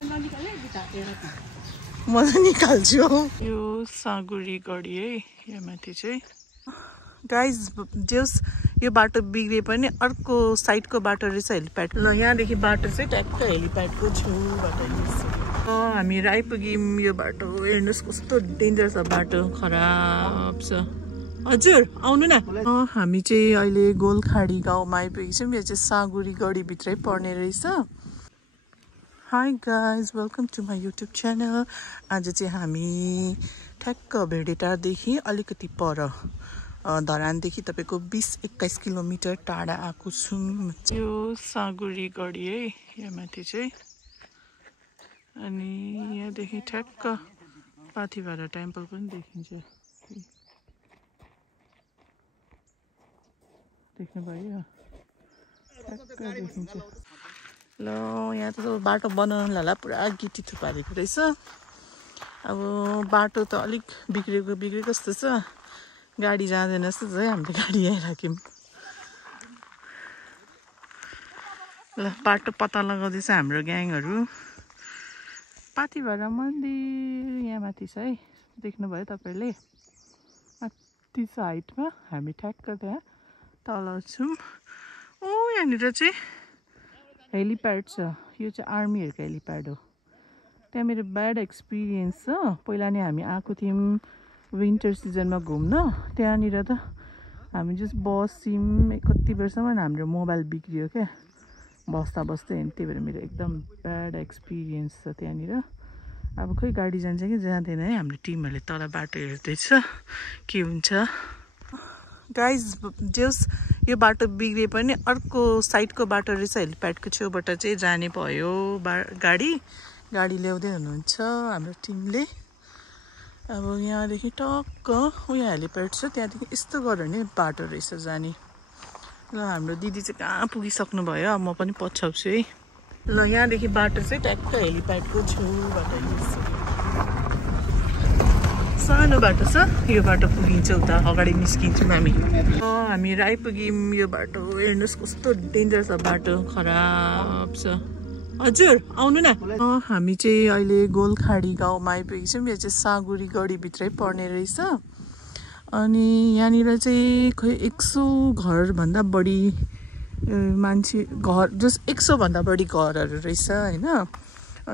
मजा निकाल्छु यो सागुरी गढी है यहाँ माथि चाहिँ गाइज जेस यो बाटो बिग्रे पनि अर्को साइडको बाटो रहेछ हेलिप्याड ल यहाँदेखि बाटो चाहिँ ट्याक्क हेलिप्याडको छेउबाट हामी आइपुग्यौँ यो बाटो हेर्नुहोस् कस्तो डेन्जर छ बाटो खराब छ हजुर आउनु न हामी चाहिँ अहिले गोलखाडी गाउँमा आइपुगेछौँ यो चाहिँ सागुरी गढी भित्रै पर्ने रहेछ hi guys welcome to my YouTube channel आज चाहिँ हामी ठ्याक्क भेडेटारदेखि अलिकति पर धरानदेखि तपाईँको 20-21 किलोमिटर टाढा आएको छौँ यो सागुरी गढी है यहाँ माथि चाहिँ अनि यहाँदेखि ठ्याक्क पाथिभारा टेम्पल पनि देखिन्छ देख्नुभयो ठ्याक्क देखिन्छ ल यहाँ त बाटो बनाउनुलाई पुरा गिटी थुपारेको रहेछ अब बाटो त अलिक बिग्रेको जस्तो छ गाडी जाँदैन जस्तो छ है हामीले गाडी यहीँ राख्यौँ ल बाटो पत्ता लगाउँदैछ हाम्रो ग्याङहरू पाथिभारा मन्दिर यहाँ माथि छ है देख्नुभयो तपाईँहरूले माथि छ हाइटमा हामी ठ्याक्क त्यहाँ तल छौँ यहाँनिर चाहिँ हेलिप्याड छ यो चाहिँ आर्मीहरूको हेलिप्याड हो त्यहाँ मेरो ब्याड एक्सपिरियन्स छ पहिला नै हामी आएको थियौँ विन्टर सिजनमा घुम्न त्यहाँनिर त हामी जस्ट बस्यौँ कति बेरसम्म हाम्रो मोबाइल बिग्रियो क्या बस्दै होइन त्यही भएर मेरो एकदम ब्याड एक्सपिरियन्स छ त्यहाँनिर अब खोइ गाडी जान्छ कि जाँदैन है हाम्रो टिमहरूले तल बाटो हेर्दैछ के हुन्छ गाइज जेस यो बाटो बिग्रे पनि अर्को साइडको बाटो रहेछ हेलिप्याडको छेउबाट चाहिँ जाने भयो गाडी ल्याउँदै हुनुहुन्छ हाम्रो टिमले अब यहाँदेखि टक्क यहाँ हेलिप्याड छ त्यहाँदेखि यस्तो गरेर नै बाटो रहेछ जाने ल हाम्रो दिदी चाहिँ कहाँ पुगिसक्नु भयो म पनि पछ्याउँछु है ल यहाँदेखि बाटो चाहिँ ट्याक्क हेलिप्याडको छेउबाट सानो बाटो छ यो बाटो पुगिन्छ उता अगाडि निस्किन्छौँ हामी आइपुग्यौँ यो बाटो हेर्नुहोस् कस्तो डेन्जर छ बाटो खराब छ हजुर आउनु न हामी चाहिँ अहिले गोलखाडी गाउँमा आइपुगेछौँ यो चाहिँ सागुरी गढी भित्रै पर्ने रहेछ अनि यहाँनिर चाहिँ खोइ 100 घरभन्दा बढी मान्छे घर जस 100 भन्दा बढी घरहरू रहेछ होइन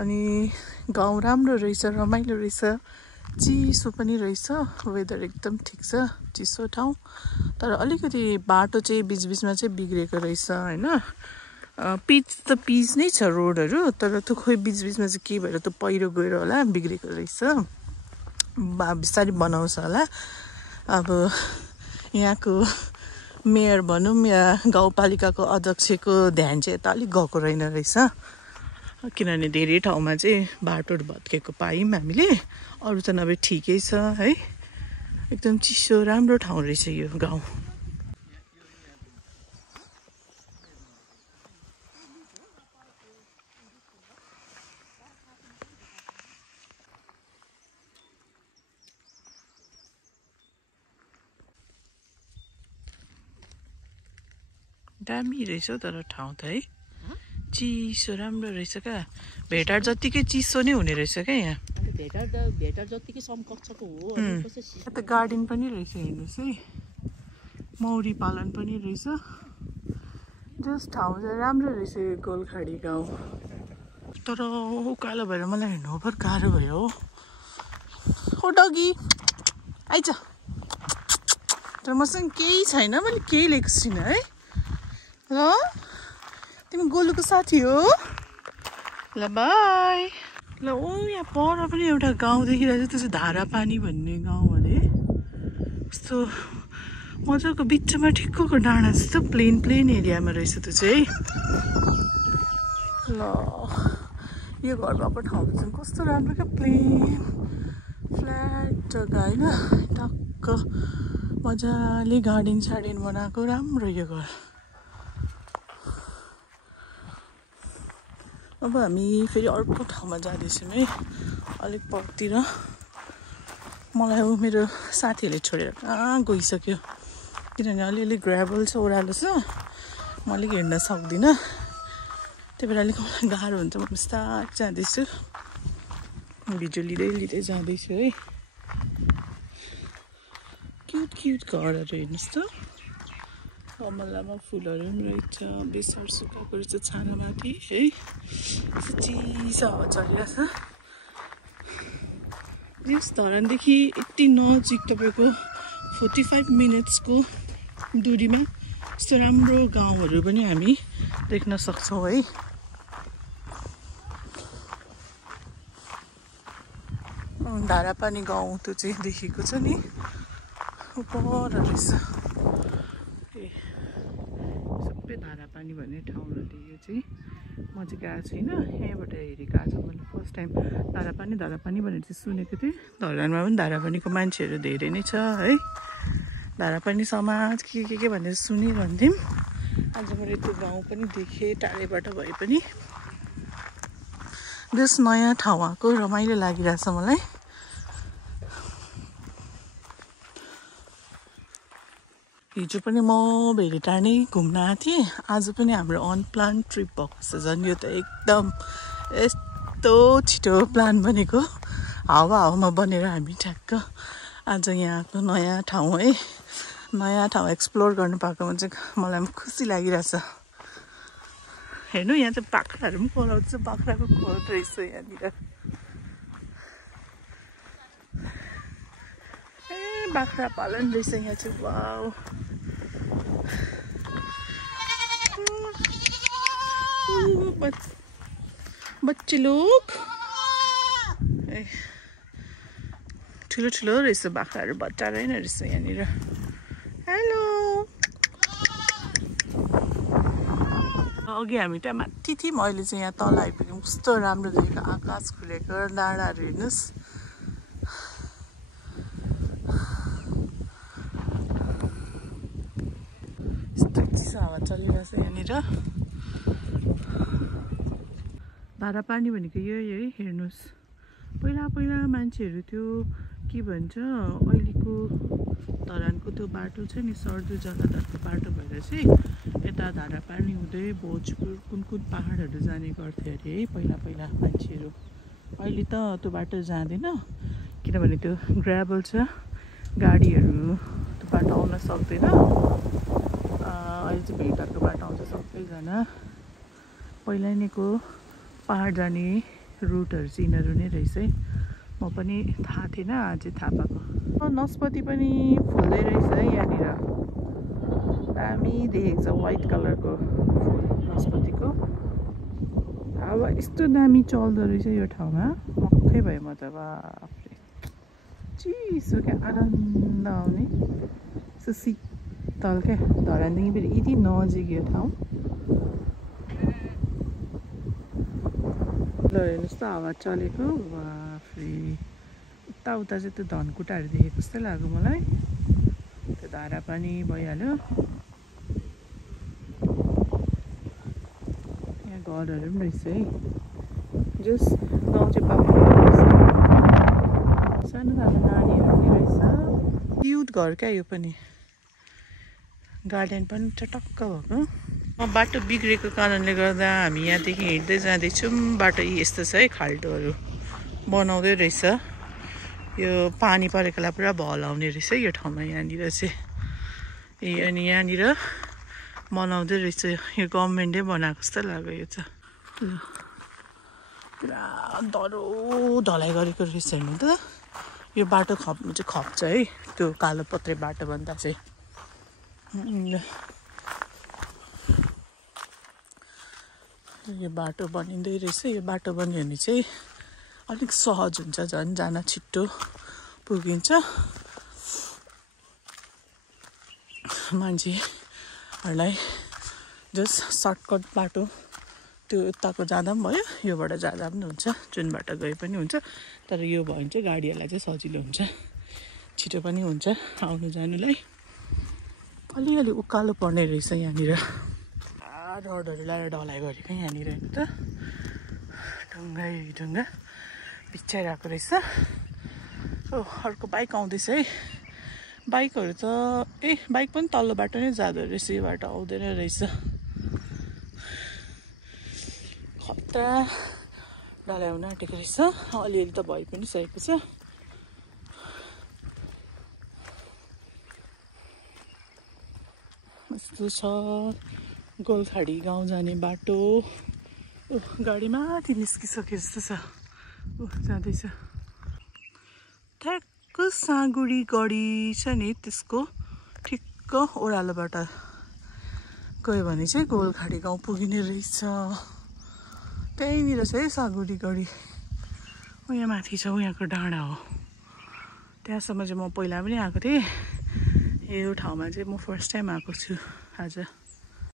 अनि गाउँ राम्रो रहेछ रमाइलो रहेछ चिसो पनि रहेछ वेदर एकदम ठिक छ चिसो ठाउँ तर अलिकति बाटो चाहिँ बिचबिचमा चाहिँ बिग्रेको रहेछ होइन पिच त पिच नै छ रोडहरू तर त्यो खोइ बिचबिचमा चाहिँ के भएर त पहिरो गएर होला बिग्रेको रहेछ बिस्तारै बनाउँछ होला अब यहाँको मेयर भनौँ या गाउँपालिकाको अध्यक्षको ध्यान चाहिँ यता अलिक गएको रहेन रहेछ किनभने धेरै ठाउँमा चाहिँ बाटोहरू भत्केको पायौँ हामीले अरू त नभए ठिकै छ है एकदम चिसो राम्रो ठाउँ रहेछ यो गाउँ दामी रहेछ तर ठाउँ त है चिसो राम्रो रहेछ क्या भेटार जतिकै चिसो नै हुने रहेछ क्या यहाँ भेटार जतिकै समकक्षको हो त गार्डन पनि रहेछ हेर्नुहोस् है मौरी पालन पनि रहेछ जस्ट ठाउँ चाहिँ राम्रो रहेछ यो गोलखाडी गाउँ तर उकालो भएर मलाई हिँड्नु पर गाह्रो भयो हो डगी आइज तर मसँग केही छैन मैले केही लिएको छुइनँ है ल तिमी गोलुको साथी हो ल बाई ल यहाँ पर पनि एउटा गाउँ देखिरहेको छ त्यो चाहिँ धारापानी भन्ने गाउँ अरे कस्तो मजाको बिचमा ठिक्कको डाँडा जस्तो प्लेन एरियामा रहेछ त्यो चाहिँ ल यो घर भएको ठाउँ चाहिँ कस्तो राम्रो क्या प्लेन फ्ल्याट जग्गा होइन टक्क मजाले गार्डन बनाएको राम्रो यो घर अब हामी फेरि अर्को ठाउँमा जाँदैछौँ है अलिक परतिर मलाई अब मेरो साथीहरूले छोडेर कहाँ गइसक्यो किनभने अलिअलि ग्राभल छ ओह्रालो छ म अलिक हिँड्न सक्दिनँ त्यही भएर अलिक मलाई गाह्रो हुन्छ। म बिस्तारै जाँदैछु, भिडियो लिँदै जाँदैछु है। क्युट क्युट घरहरू हेर्नुहोस् त, गमलामा फुलहरू पनि रहेछ, बेसार सुकाएको रहेछ छानामाथि है। चिसो हावा चलिरहेछ। यस धरानदेखि यति नजिक तपाईँको 45 मिनट्सको दूरीमा यस्तो राम्रो गाउँहरू पनि हामी देख्न सक्छौँ है। धारापानी गाउँ त्यो चाहिँ देखेको छ नि, उपर रहेछ। ए सबै धारापानी भन्ने ठाउँहरू यो चाहिँ म चाहिँ गएको छुइनँ, यहाँबाट हेरेको आज मैले फर्स्ट टाइम धारापानी भनेर चाहिँ सुनेको थिएँ। धरानमा पनि धारापानीको मान्छेहरू धेरै नै छ है। धारापानी समाज के भनेर सुनिरहन्थ्यौँ। आज मैले त्यो गाउँ पनि देखेँ टाढैबाट भए पनि। जस नयाँ ठाउँ आएको रमाइलो लागिरहेछ मलाई। हिजो पनि म भेरेटार नै घुम्न आएको थिएँ, आज पनि हाम्रो अनप्लान ट्रिप भएको छ। झन् यो त एकदम यस्तो छिटो प्लान बनेको, हावामा बनेर हामी ठ्याक्क आज यहाँको नयाँ ठाउँ है, नयाँ ठाउँ एक्सप्लोर गर्नु पाएकोमा चाहिँ मलाई पनि खुसी लागिरहेछ। हेर्नु यहाँ चाहिँ बाख्राहरू पनि पलाउँछ, बाख्राको खोर रहेछ यहाँनिर। ए बाख्रा पालन रहेछ यहाँ चाहिँ। वाउ बच्चे लोग ए ठुलो ठुलो रहेछ बाख्राहरू, बच्चा रहेन रहेछ यहाँनिर। हेलो अघि हामी त्यहाँ माथि थियौँ, अहिले चाहिँ यहाँ तल आइपुग्यौँ। कस्तो राम्रो देखेको, आकाश खुलेको, डाँडाहरू हेर्नुहोस्। यस्तो चिसो हावा चलिरहेछ यहाँनिर। धारापानी भनेको यही है, हेर्नुहोस्। पहिला मान्छेहरू त्यो के भन्छ, अहिलेको धरानको त्यो बाटो छ नि, सर्दु जग्गाको बाटो भएर चाहिँ यता धारापानी हुँदै भोजपुर कुन पाहाडहरू जाने गर्थे अरे है पहिला मान्छेहरू। अहिले त त्यो बाटो जाँदैन, किनभने त्यो ग्राभल छ, गाडीहरू त्यो बाटो आउन सक्दैन। अहिले चाहिँ भेटारको बाटो आउँछ सबैजना। पहिला नैको पाहाड जाने रुटहरू चाहिँ यिनीहरू नै रहेछ है। म पनि थाहा थिएन, अझै थाहा पाएको। नस्पति पनि फुल्दै रहेछ है यहाँनिर, दामी देखेको छ वाइट कलरको फुल नस्पतिको। हावा यस्तो दामी चल्दो रहेछ यो ठाउँमा, मक्कै भयो म त। बाफ्रे चिसो क्या, आनन्द आउने यस्तो शीतल क्या। धरानदेखि फेरि यति नजिक यो ठाउँ। ल हेर्नुहोस् त हावा चलेको, बाफ्रे उता चाहिँ त्यो धनकुटाहरू देखेको जस्तै लाग्यो मलाई। त्यो धारापानी भइहाल्यो। यहाँ घरहरू पनि रहेछ है, जस गाउँ चाहिँ पाएको रहेछ। सानो नानीहरू पनि रहेछ, क्युट घर क्या यो पनि। गार्डन पनि चटक्क भएको। बाटो बिग्रेको कारणले गर्दा हामी यहाँदेखि हिँड्दै जाँदैछौँ। बाटो यस्तो छ है, खाल्टोहरू बनाउँदै रहेछ। यो पानी परेकोलाई पुरा भलाउने रहेछ यो ठाउँमा यहाँनिर चाहिँ। अनि यहाँनिर बनाउँदै रहेछ, यो गभर्मेन्टले बनाएको जस्तो लाग्यो यो चाहिँ। ल पुरा दह्रो ढलाइ गरेको रहेछ हेर्नु त। यो बाटो खप्नु चाहिँ खप्छ है, त्यो कालोपत्रे बाटो भन्दा चाहिँ। यो बाटो बनिँदै रहेछ। यो बाटो बन्यो भने चाहिँ अलिक सहज हुन्छ, झन् जान छिट्टो पुगिन्छ। मान्छेहरूलाई जस्ट सर्टकट बाटो त्यो उताको जाँदा पनि भयो, योबाट जाँदा पनि हुन्छ, जुन बाटो गए पनि हुन्छ। तर यो भयो भने चाहिँ गाडीहरूलाई चाहिँ सजिलो हुन्छ, छिटो पनि हुन्छ आउनु जानुलाई। अलिअलि उकालो पर्ने रहेछ यहाँनिर, रोडहरू लगाएर ढलाइ गरेको यहाँनिर हेर्नु त। ढुङ्गा बिछाइरहेको रहेछ। ओ अर्को बाइक आउँदैछ है। बाइकहरू त बाइक पनि तल्लो बाटो नै जाँदो रहेछ, यो बाटो आउँदैन रहेछ। खतरा ढलाइ हुन आँटेको रहेछ अलिअलि त भइ पनि सकेको छ यस्तो छ गोलखाडी गाउँ जाने बाटो गाडी माथि निस्किसके जस्तो छ जाँदैछ ठ्याक्क साँगुडी गढी छ नि त्यसको ठिक्क ओह्रालोबाट गयो भने चाहिँ गोलखाडी गाउँ पुगिने रहेछ त्यहीँनिर छ है साँगुडी गढी यहाँ माथि छ यहाँको डाँडा हो त्यहाँसम्म चाहिँ म पहिला पनि आएको थिएँ यो ठाउँमा चाहिँ म फर्स्ट टाइम आएको छु आज